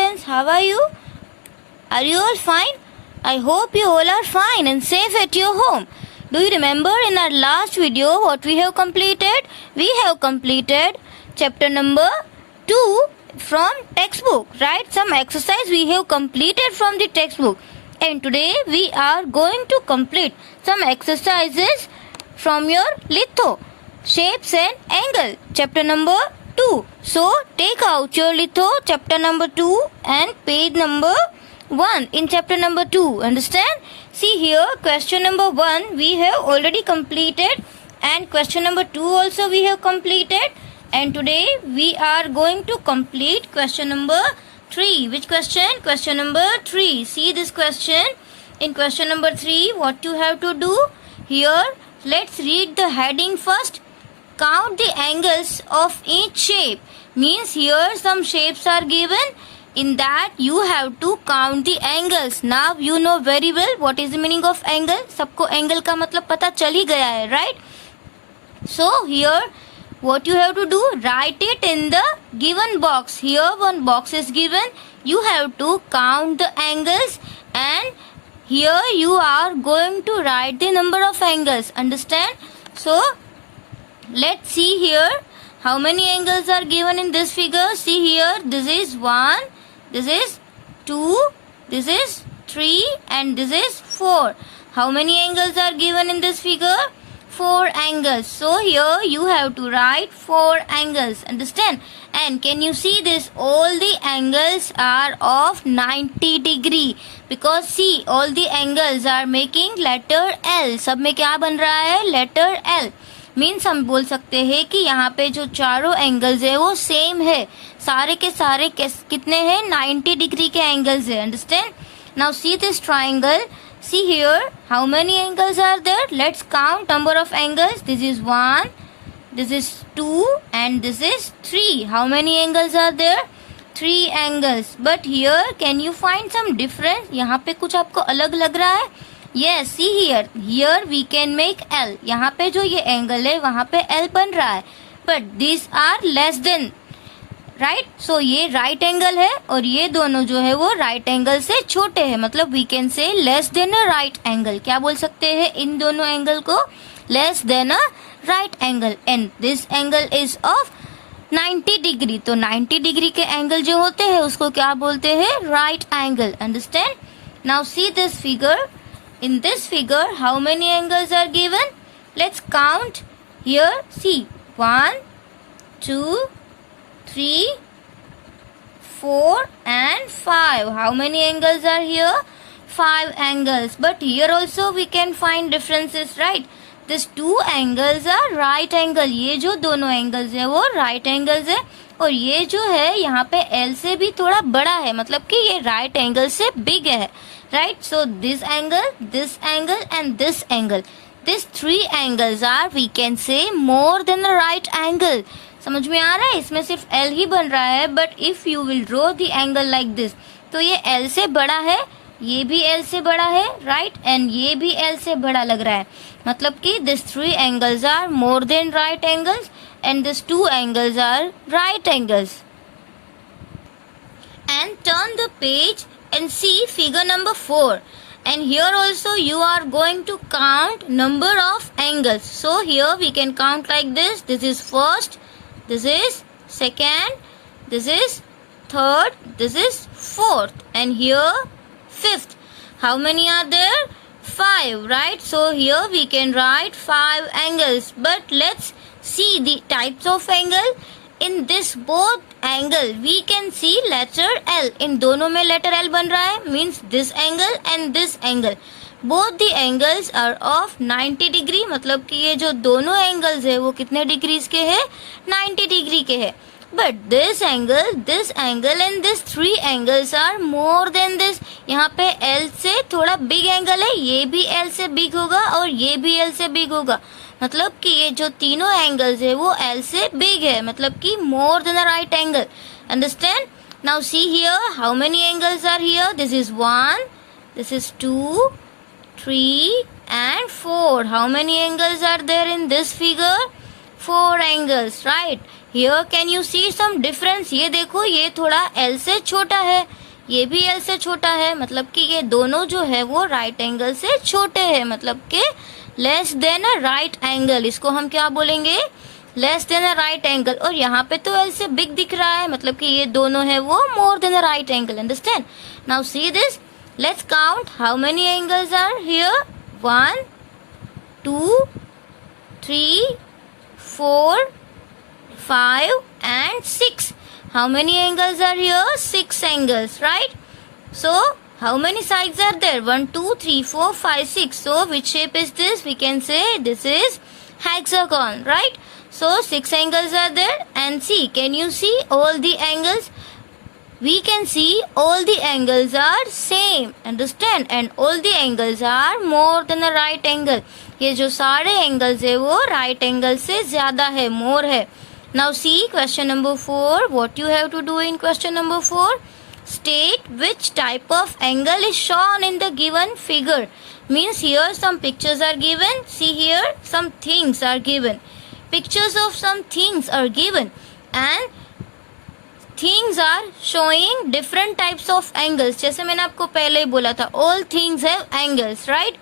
students, how are you? Are you all fine? I hope you all are fine and safe at your home. Do you remember in our last video what we have completed? We have completed chapter number 2 from textbook, right? Some exercise we have completed from the textbook. And today we are going to complete some exercises from your litho, shapes and angle, chapter number 2. So take out your litho, chapter number 2 and page number 1 in chapter number 2. Understand? See here, question number 1 we have already completed and question number 2 also we have completed. And today we are going to complete question number 3. Which question? Question number 3. See this question. In question number 3, what you have to do? Here, let's read the heading first. Count the angles of each shape. Means here some shapes are given. In that you have to count the angles. Now you know very well what is the meaning of angle. सबको angle का मतलब पता चल ही गया है, right? So here what you have to do, write it in the given box. Here one box is given. You have to count the angles and here you are going to write the number of angles. Understand? So let's see here how many angles are given in this figure. See here, this is 1, this is 2, this is 3 and this is 4. How many angles are given in this figure? 4 angles. So here you have to write 4 angles. Understand? And can you see this? All the angles are of 90 degree. Because see, all the angles are making letter L. सब में क्या बन रहा है? Letter L. Means हम बोल सकते हैं कि यहाँ पे जो चारों एंगल्स है वो सेम है. सारे के सारे कितने हैं? 90 डिग्री के एंगल्स है. Understand? Now see this triangle. See here, how many angles are there? Let's count number of angles. This is 1, this is 2 and this is 3. How many angles are there? 3 angles. But here, can you find some difference? यहाँ पे कुछ आपको अलग लग रहा है? Yes, see here. Here we can make L. यहाँ पे जो ये एंगल है वहाँ पे L बन रहा है. But these are less than. Right. So ये राइट एंगल है और ये दोनों जो है वो राइट एंगल से छोटे हैं. मतलब we can say less than a right angle. क्या बोल सकते हैं इन दोनों एंगल को? Less than a right angle. And this angle is of 90 degree. तो 90 डिग्री के एंगल जो होते हैं उसको क्या बोलते हैं? Right angle. Understand? Now see this figure. In this figure how many angles are given? Let's count here. See 1, 2, 3, 4 and 5. How many angles are here? 5 angles. But here also we can find differences, right? These 2 angles are right angle. ये जो दोनों angles है वो right angles है और ये जो है यहाँ पे L से भी थोड़ा बड़ा है. मतलब कि ये right angle से big है, right? So this angle and this angle. These 3 angles are we can say more than a right angle. समझ में आ रहा है? इसमें सिर्फ L ही बन रहा है. But if you will draw the angle like this तो ये L से बड़ा है, ये भी L से बड़ा है, राइट? एंड ये भी L से बड़ा लग रहा है. मतलब कि this 3 angles are more than right angles and this 2 angles are right angles. And turn the page and see figure number 4. And here also you are going to count number of angles. So here we can count like this. This is first, this is second, this is third, this is fourth, and here fifth. How many are there? 5, right? So here we can write 5 angles. But let's see the types of angle. In this both angle we can see letter L. इन दोनों में letter L बन रहा है. Means this angle and this angle. Both the angles are of 90 degree. मतलब कि ये जो दोनों angles है वो कितने degrees के हैं? 90 degree के हैं. But this angle and this 3 angles are more than this. यहाँ पे L से थोड़ा big angle है. ये भी L से big होगा और ये भी L से big होगा. मतलब कि ये जो तीनों एंगल्स है वो L से बिग है. मतलब कि more than a right angle. Understand? Now see here how many angles are here. This is 1, this is 2, 3 and 4. How many angles are there in this figure? 4 angles, right? Here can you see some difference? ये देखो, ये थोड़ा L से छोटा है, ये भी L से छोटा है, मतलब कि ये दोनों जो है वो राइट एंगल से छोटे हैं, मतलब कि less than a right angle. इसको हम क्या बोलेंगे? Less than a right angle. और यहाँ पे तो L से बिग दिख रहा है, मतलब कि ये दोनों है वो more than a right angle. Understand? Now see this. Let's count how many angles are here. 1 2 3 4 5 and 6. How many angles are here? 6 angles, right? So how many sides are there? 1 2 3 4 5 6. So which shape is this? We can say this is hexagon, right? So 6 angles are there, and see, can you see all the angles? We can see all the angles are same. Understand? And all the angles are more than a right angle. ये जो सारे angles है वो right angle से ज़्यादा है, more है. Now see question number 4. What you have to do in question number 4? State which type of angle is shown in the given figure. Means here some pictures are given. See here some things are given. Pictures of some things are given, and things are showing different types of angles. जैसे मैंने आपको पहले ही बोला था, all things have angles, right?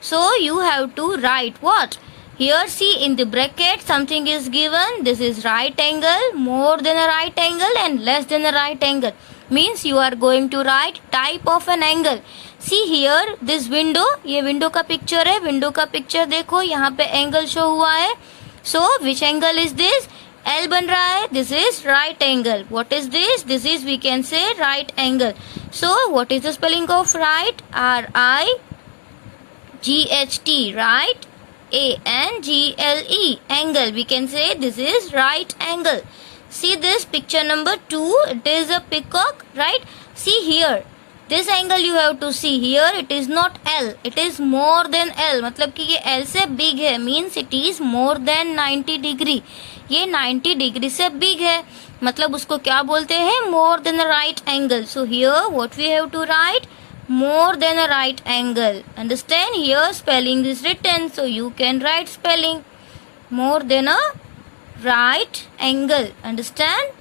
So you have to write what? Here see in the bracket something is given. This is right angle, more than a right angle and less than a right angle. Means you are going to write type of an angle. See here this window, ये window का picture है. window का picture देखो, यहाँ पे angle show हुआ है. So which angle is this? L बन रहा है. This is right angle. What is this? This is, we can say, right angle. So what is the spelling of right? R-I-G-H-T, right? A-N-G-L-E, angle. We can say this is right angle. See this picture number 2. It is a peacock, right? See here. This angle you have to see here. It is not L. It is more than L. मतलब कि ये L से big है. Means it is more than 90 degree. ये 90 degree से big है. मतलब उसको क्या बोलते हैं? More than a right angle. So here what we have to write? More than a right angle. Understand? Here spelling is written, so you can write spelling more than a right angle. Understand?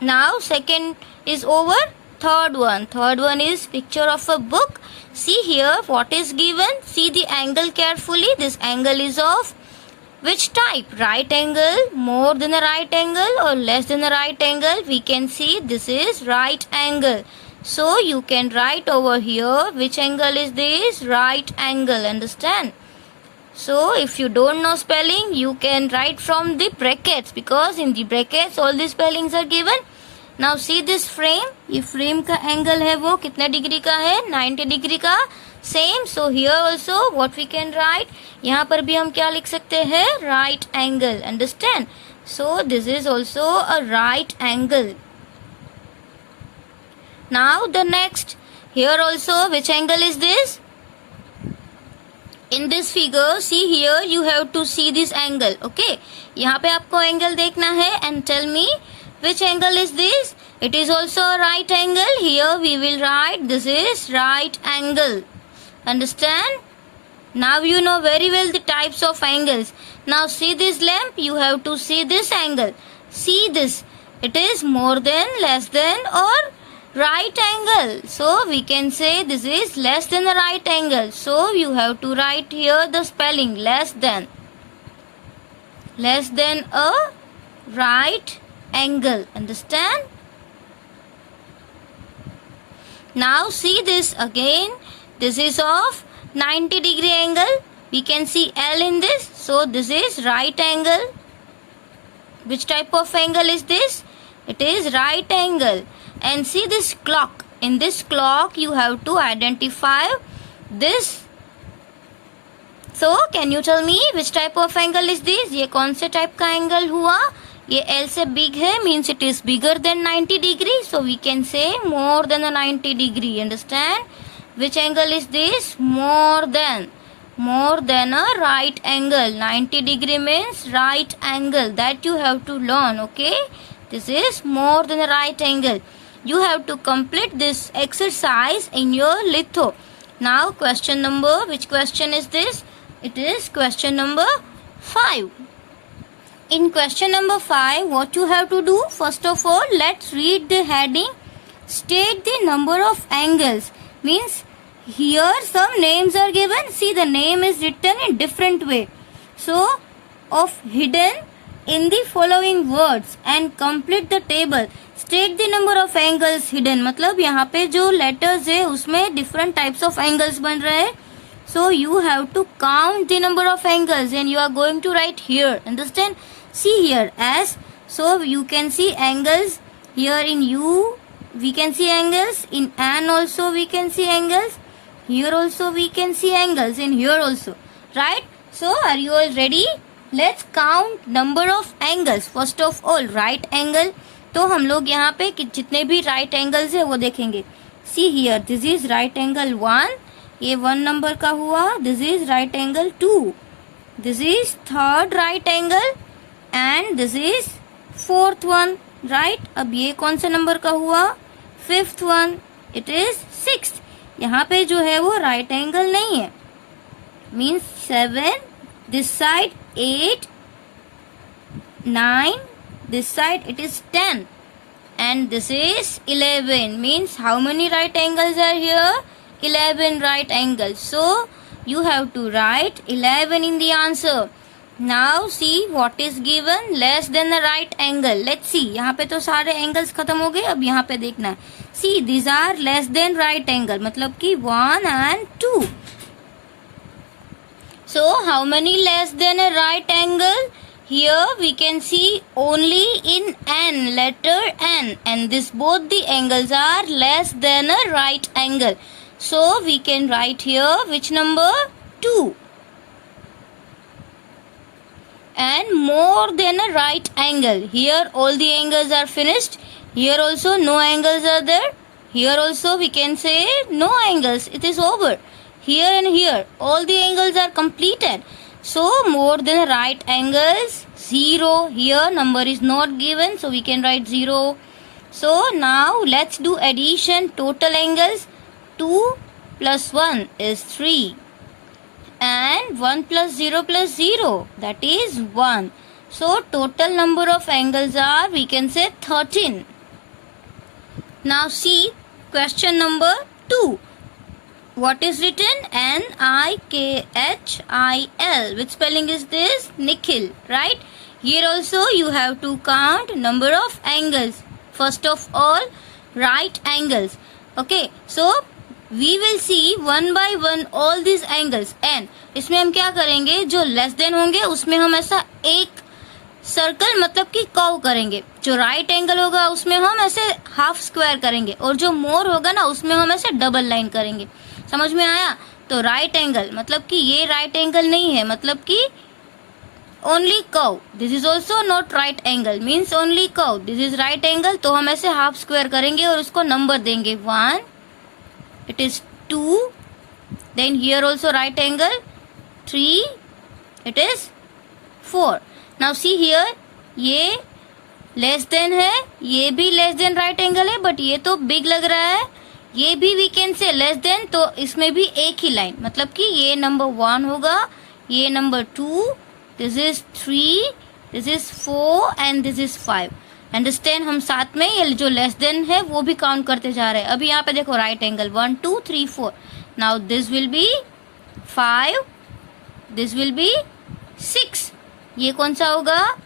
Now second is over. Third one is picture of a book. See here what is given. See the angle carefully. This angle is of which type? Right angle, more than a right angle or less than a right angle? We can see this is right angle. So you can write over here which angle is this? Right angle. Understand? So if you don't know spelling, you can write from the brackets, because in the brackets all the spellings are given. Now see this frame. ये frame का angle है वो कितना degree का है? 90 degree का. Same. So here also what we can write? यहाँ पर भी हम क्या लिख सकते हैं? Right angle. Understand? So this is also a right angle. Now the next. Here also which angle is this? In this figure, see here you have to see this angle. Okay. यहाँ पे आपको angle देखना है and tell me which angle is this? It is also a right angle. Here we will write this is right angle. Understand? Now you know very well the types of angles. Now see this lamp. You have to see this angle. See this. It is more than, less than or right angle. So we can say this is less than a right angle. So you have to write here the spelling less than. Less than a right angle. Understand? Now see this again. This is of 90 degree angle. We can see L in this. So this is right angle. Which type of angle is this? It is right angle. And see this clock. In this clock you have to identify this. So can you tell me which type of angle is this? ये कौन से type का angle हुआ? ये L से big है, means it is bigger than 90 degree. So we can say more than a 90 degree. Understand? Which angle is this? More than a right angle. 90 degree means right angle. That you have to learn. Okay? This is more than a right angle. You have to complete this exercise in your litho. Now question number, which question is this? It is question number 5. In question number 5, what you have to do? First of all, let's read the heading. State the number of angles. Means here some names are given. See, the name is written in different way. So, of hidden in the following words and complete the table. State the number of angles hidden. मतलब यहाँ पे जो letters है उसमें different types of angles बन रहे हैं. So you have to count the number of angles and you are going to write here. Understand? See here as. So you can see angles here in U. We can see angles in an also we can see angles. Here also we can see angles in here also. Right? So are you all ready? Let's count number of angles. First of all right angle. तो हम लोग यहाँ पे जितने भी right angles है वो देखेंगे. See here, this is right angle 1. ये 1 नंबर का हुआ. This is right angle 2. This is third right angle and this is fourth one. Right? अब ये कौन सा नंबर का हुआ? Fifth one. It is sixth. यहाँ पे जो है वो right angle नहीं है. Means 7. This side 8. 9. This side it is 10. And this is 11. Means how many right angles are here? 11 right angles. So you have to write 11 in the answer. Now see what is given. Less than the right angle. Let's see. यहाँ पे तो सारे angles खत्म हो गए. अब यहाँ पे देखना है. See, these are less than right angle. मतलब कि 1 and 2. So how many less than a right angle? Here we can see only in N, letter N, and this both the angles are less than a right angle. So we can write here which number? 2. And more than a right angle. Here all the angles are finished. Here also no angles are there. Here also we can say no angles. It is over. Here and here all the angles are completed. So more than right angles 0. Here number is not given, so we can write 0. So now let's do addition. Total angles 2 plus 1 is 3 and 1 plus 0 plus 0, that is 1. So total number of angles are, we can say, 13. Now see question number 2. What is written? Nikhil. Which spelling is this? Nikhil, right? Here also you have to count number of angles. First of all, right angles. Okay, so we will see one by one all these angles. And इसमें हम क्या करेंगे? जो less than होंगे उसमें हम ऐसा एक सर्कल मतलब कि कर्व करेंगे. जो राइट एंगल होगा उसमें हम ऐसे हाफ स्क्वायर करेंगे और जो मोर होगा ना उसमें हम ऐसे डबल लाइन करेंगे. समझ में आया? तो राइट एंगल मतलब कि ये राइट एंगल नहीं है, मतलब कि only curve. This is also not right angle, means only curve. This is right angle, तो हम ऐसे हाफ स्क्वायर करेंगे और उसको नंबर देंगे 1. It is 2. Then here also right angle 3. It is 4. Now see here, ये less than है, ये भी less than right angle है, but ये तो big लग रहा है. ये भी we can say less than, तो इसमें भी एक ही लाइन, मतलब कि ये number 1 होगा, ये number 2, this is 3, this is 4 and this is 5. Understand? हम साथ में ये जो लेस देन है वो भी काउंट करते जा रहे हैं. अभी यहाँ पे देखो right angle 1 2 3 4. Now this will be 5, this will be 6. ये कौन सा होगा?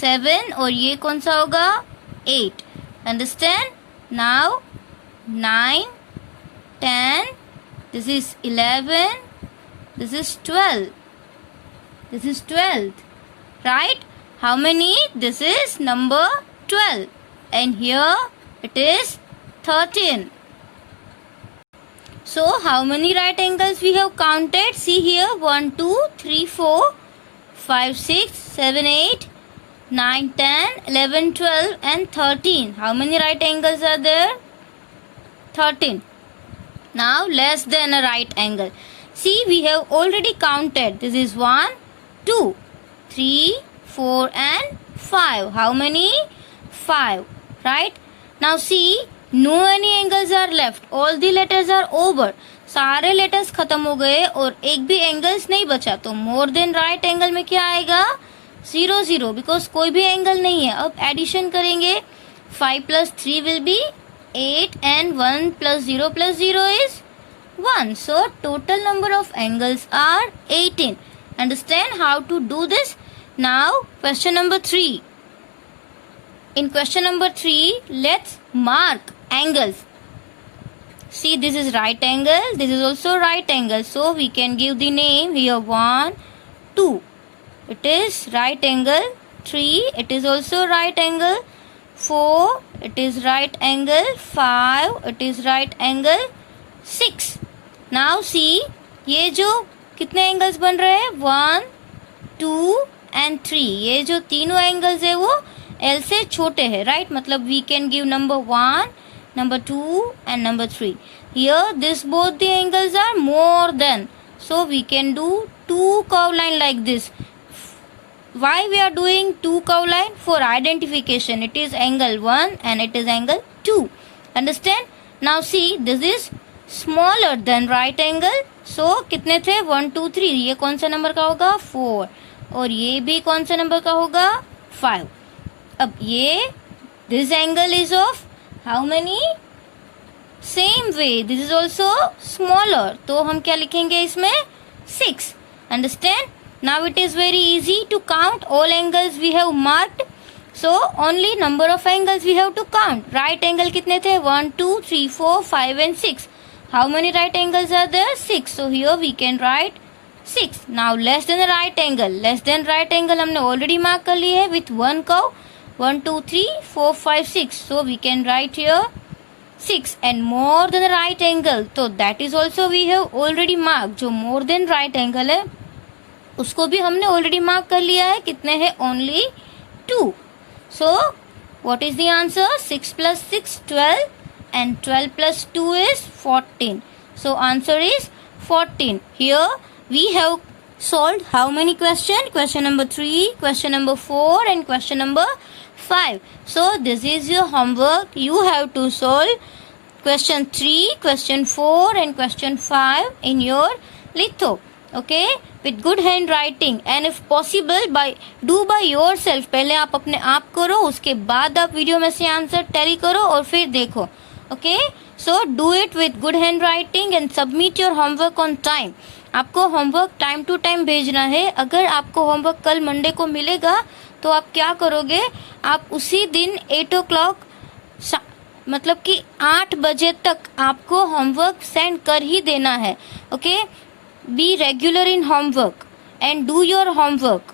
7 और ये कौन सा होगा? 8. Understand? Now 9 10, this is 11, this is 12, this is 12th, right? How many? This is number 12 and here it is 13. So how many right angles we have counted? See here, 1 2 3 4 5 6 7 8 9 10 11 12 and 13. How many right angles are there? 13. Now less than a right angle. See, we have already counted. This is 1 2 3 4 and 5. How many? 5. Right? Now see, no any angles are left. All the letters are over. सारे letters खत्म हो गए और एक भी angles नहीं बचा. तो more than right angle में क्या आएगा? 0 0 बिकॉज कोई भी एंगल नहीं है. अब एडिशन करेंगे. 5 plus 3 will be 8 and 1 plus 0 is 1. So total number of angles are 18. Understand how to do this? Now question number 3. In question number 3, let's mark angles. See, this is right angle, this is also right angle. So we can give the name here 1, 2. It is right angle. 3, it is also right angle. 4, it is right angle. 5, it is right angle. 6. Now see, ये जो कितने angles बन रहे हैं 1, 2 and 3. ये जो तीनों angles है वो L से छोटे हैं, राइट? मतलब we can give number 1, number 2 and number 3. Here this both the angles are more than, so we can do 2 curve line like this. Why we are doing 2 curve line? For identification. It is angle 1 and it is angle 2. Understand? Now see, this is smaller than right angle. So कितने थे 1 2 3. ये कौन सा number का होगा 4 और ये भी कौन सा नंबर का होगा 5. अब ये this angle is of how many? Same way this is also smaller. तो हम क्या लिखेंगे इसमें 6. Understand? Now it is very easy to count all angles we have marked. So only number of angles we have to count. Right angle कितने थे 1 2 3 4 5 and 6. How many right angles are there? 6. So here we can write 6. Now less than the right angle. Less than right angle हमने already mark कर लिए है with one curve. 1 2 3 4 5 6. So we can write here 6. And more than the right angle. So that is also we have already marked. जो more than right angle है उसको भी हमने already mark कर लिया है. कितने हैं only 2. So what is the answer 6 plus 6 12 and 12 plus 2 is 14. So answer is 14. Here we have solved how many question? Question number 3, question number 4 and question number 5. So this is your homework. You have to solve question 3, question 4 and question 5 in your litho. Okay, with good handwriting and if possible do by yourself. पहले आप अपने आप करो, उसके बाद आप video में से आंसर टैली करो और फिर देखो. Okay, so do it with good handwriting and submit your homework on time. आपको होमवर्क टाइम टू टाइम भेजना है. अगर आपको होमवर्क कल मंडे को मिलेगा तो आप क्या करोगे, आप उसी दिन 8 o'clock मतलब कि 8 बजे तक आपको होमवर्क सेंड कर ही देना है. Okay, be regular in homework and do your homework.